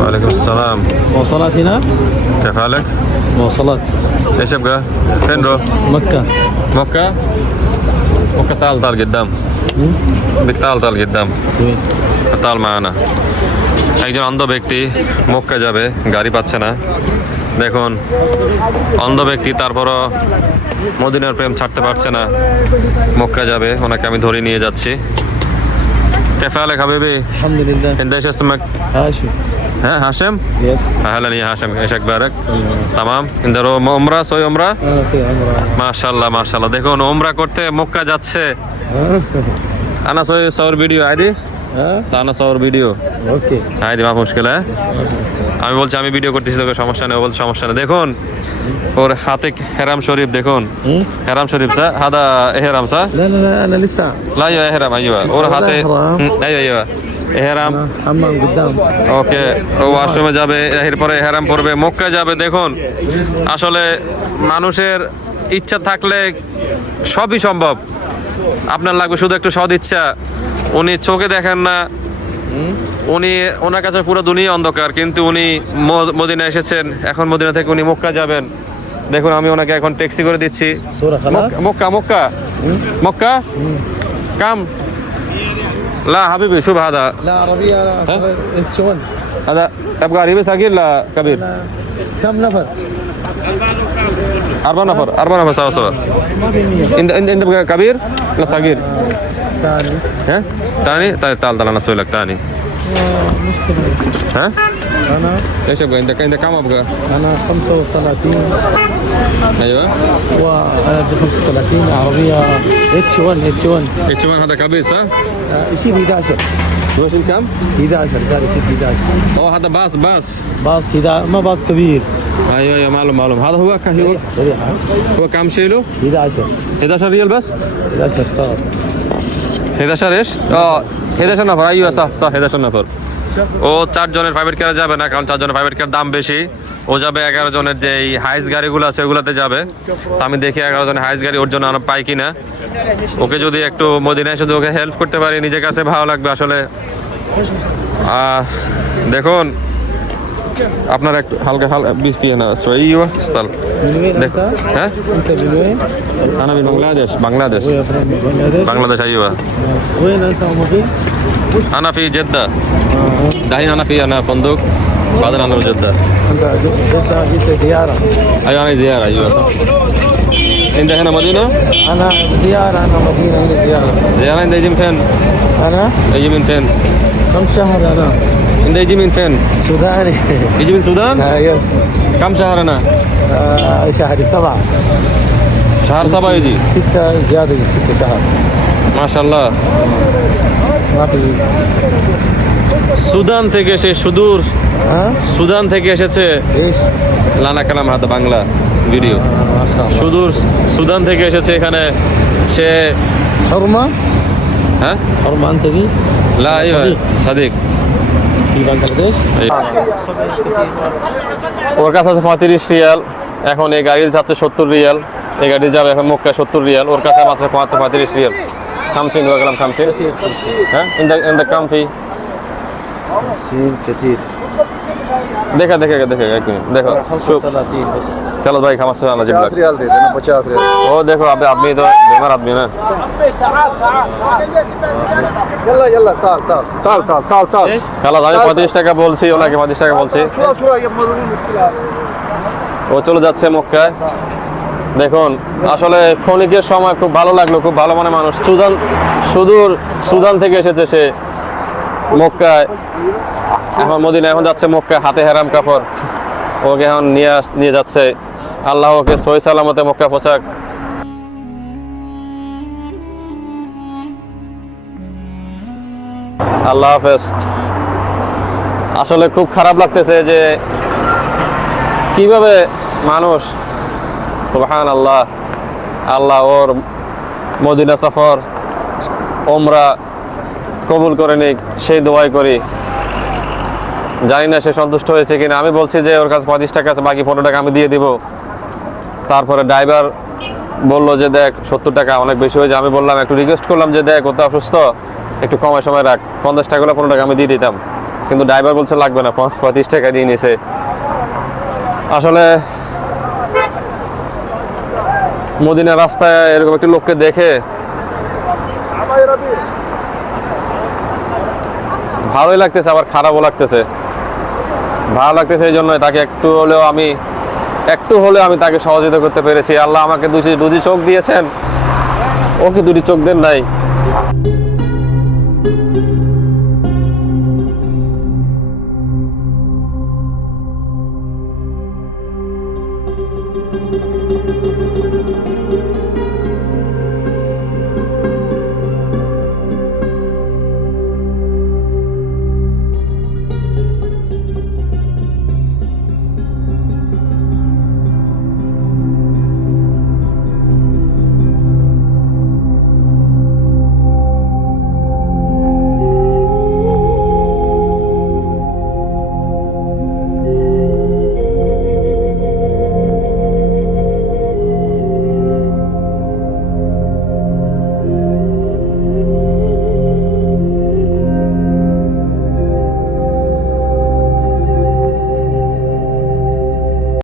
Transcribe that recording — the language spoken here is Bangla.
وعليكم السلام مواصلات هنا كيف حالك؟ مواصلات ايش يبقى؟ فين رو؟ مكة مكة؟ مكة تعال تعال قدام بك تعال تعال قدام وين তাল মায়ানা একজন অন্ধ ব্যক্তি মক্কা যাবে গাড়ি পাচ্ছে না দেখুন অন্ধ ব্যক্তি তারপরও মদিনার প্রেম ছাড়তে পারছে না মক্কা যাবে ওনাকে আমি ধরে নিয়ে যাচ্ছি كيف حالك حبيبي؟ الحمد لله انت ايش اسمك؟ هاشم ها هاشم؟ يس اهلا يا هاشم ايش اخبارك؟ تمام انت رو عمره سوي عمره؟ انا سي عمره মাশাল্লাহ মাশাল্লাহ দেখুন ওমরা করতে মক্কা যাচ্ছে আনা সই সৌর ভিডিও আইদি ها আনা সৌর ভিডিও اوكي আইদি মা মুশকিল হ্যাঁ আমি বলছি আমি ভিডিও করতেছি তোকে সমস্যা নেই ও বলছে সমস্যা নেই দেখুন ওর হাতে হেরাম শরীফ দেখুন هم؟ হেরাম শরীফ সা হাদা এহেরাম সা لا لا لا انا لسه لا ايوه اهرام ايوه ওর হাতে إحرام. হুম, ايوه ايوه এহারাম। ওকে ও আশ্রমে যাবে এরপরে এহারাম পড়বে মক্কা যাবে দেখুন। আসলে মানুষের ইচ্ছা থাকলে সবই সম্ভব। আপনার লাগবে শুধু একটু সদিচ্ছা উনি চোখে দেখেন না। উনি ওনার কাছে পুরো দুনিয়া অন্ধকার কিন্তু উনি মদিনা এসেছেন। এখন মদিনা থেকে উনি মক্কা যাবেন। দেখুন আমি ওনাকে এখন ট্যাক্সি করে দিচ্ছি। Mecca Mecca Mecca? কাম। لا حبيبي شو هذا لا عربية لا شلون هذا أبغى قريب صغير لا كبير. كم نفر؟ أربع نفر أربع نفر سوا سوا أنت أنت أنت كبير؟ ولا صغير ثاني ها؟ ثاني تعال تعال تعال أنا أسوي لك ثاني ها؟ أنا؟ إيش أبغى؟ إنت إنت كم أبغى؟ أنا 35 أيوه. وأنا ب 35 عربية اتش 1 اتش 1 إيش هذا كبير صح؟ يصير 11 وش الكم؟ 11 ذلك 11 أوه هذا باص باص. باص 11 ما باص كبير. أيوه أيوه معلوم معلوم. هذا هو كم هو, كم شيله؟ 11 11 ريال بس؟ 11 صار 11 রেস ও 11 নাফর আইও আসা সা 11 নাফর। ও চারজনের প্রাইভেট কারে যাবে না কারণ চারজনের প্রাইভেট কার দাম বেশি। ও যাবে এগারো জনের যে এই হাইস গাড়িগুলো আছে ওগুলোতে যাবে। তো আমি দেখি এগারো জনের হাইস গাড়ি ওর জন্য আর পাই কিনা। ওকে যদি একটু মদিনায় শুধু ওকে হেল্প করতে পারি নিজের কাছে ভালো লাগবে আসলে। দেখুন আপনার একটু হালকা হালকা বিশ পিয়ে না সই স্থল من وين দেখ انت؟ হ্যাঁ انت من وين؟ انا من بنغلاديش بنغلاديش وين from بنغلاديش؟ بنغلاديش ايوه وين انت مقيم؟ انا في جده آه. دحين انا في انا فندق بعدين انا في جده انت جدة جيت زيارة ايوه انا زياره ايوه انت هنا مدينه انا زيارة انا مدينة هنا زيارة زياره انت يجي من فين انا يجي من فين كم شهر انا؟ انت يجي من فين سوداني يجي من السودان آه يس كم شهر هنا آه شهر سبعة شهر سبعة يجي ستة زيادة من ستة شهر ما شاء الله ما في সুদান থেকে এসে সুদূর ها؟ সুদান থেকে এসেছে ايش؟ লানা কালাম হাতে বাংলা ভিডিও آه ما شاء الله সুদূর সুদান থেকে এসেছে এখানে সে حرمة؟ হ্যাঁ حرمة انت في؟ লা ايوه সাদিক في بنغلاديش؟ ওর কাছে আছে পঁয়ত্রিশ রিয়াল এখন এই গাড়ির যাচ্ছে সত্তর রিয়াল এই গাড়ি যাবে এখন মক্কা সত্তর রিয়াল ওর কাছে আছে মাত্র পঁয়ত্রিশ রিয়াল। কামসিন গেলাম কামসিন হ্যাঁ ইন দ্য ইন কামফি देखा देखेगा देखेगा एक मिनट देखो चलो भाई खामा से आना चाहिए पचास रियाल ओ देखो आप आदमी तो बीमार आदमी ना খালাস আমি পঁয়ত্রিশ টাকা বলছি ওনাকে পঁয়ত্রিশ টাকা বলছি ও চলে যাচ্ছে মক্কায় দেখুন আসলে ক্ষণিকের সময় খুব ভালো লাগল খুব ভালো মানে মানুষ সুদান সুদূর সুদান থেকে এসেছে সে মক্কায়। এখন মদিনা, এখন যাচ্ছে মক্কায়, হাতে হেরাম কাপড় ওকে এখন নিয়ে নিয়ে যাচ্ছে। আল্লাহ ওকে সই সালামতে মক্কা পোশাক আল্লাহ হাফেজ। আসলে খুব খারাপ লাগতেছে যে কীভাবে মানুষ সুবহান আল্লাহ আল্লাহ ওর মদিনা সফর ওমরা কবুল করে নিক, সেই দোয়াই করি। জানি না সে সন্তুষ্ট হয়েছে কিনা। আমি বলছি যে, ওর কাছে পঁয়ত্রিশ টাকা আছে, বাকি পনেরো টাকা আমি দিয়ে দিব। তারপরে ড্রাইভার বলল যে, দেখ, সত্তর টাকা অনেক বেশি হয়েছে। আমি বললাম, একটু রিকোয়েস্ট করলাম যে, দেখ, ও তো অসুস্থ, একটু কমায় সময় রাখ। পঞ্চাশ টাকা হলে পনেরো টাকা আমি দিয়ে দিতাম। কিন্তু ড্রাইভার বলছে, লাগবে না পঁয়ত্রিশ টাকা দিয়ে নিছে। আসলে মদিনা রাস্তায় এরকম একটি লোককে দেখে ভালোই লাগতেছে, আবার খারাপও লাগতেছে। ভালো লাগতেছে এই জন্যই তাকে একটু হলেও আমি, একটু হলেও আমি তাকে সহযোগিতা করতে পেরেছি। আল্লাহ আমাকে দুটি দুটি চোখ দিয়েছেন। ও কি দুটি চোখ দেন নাই।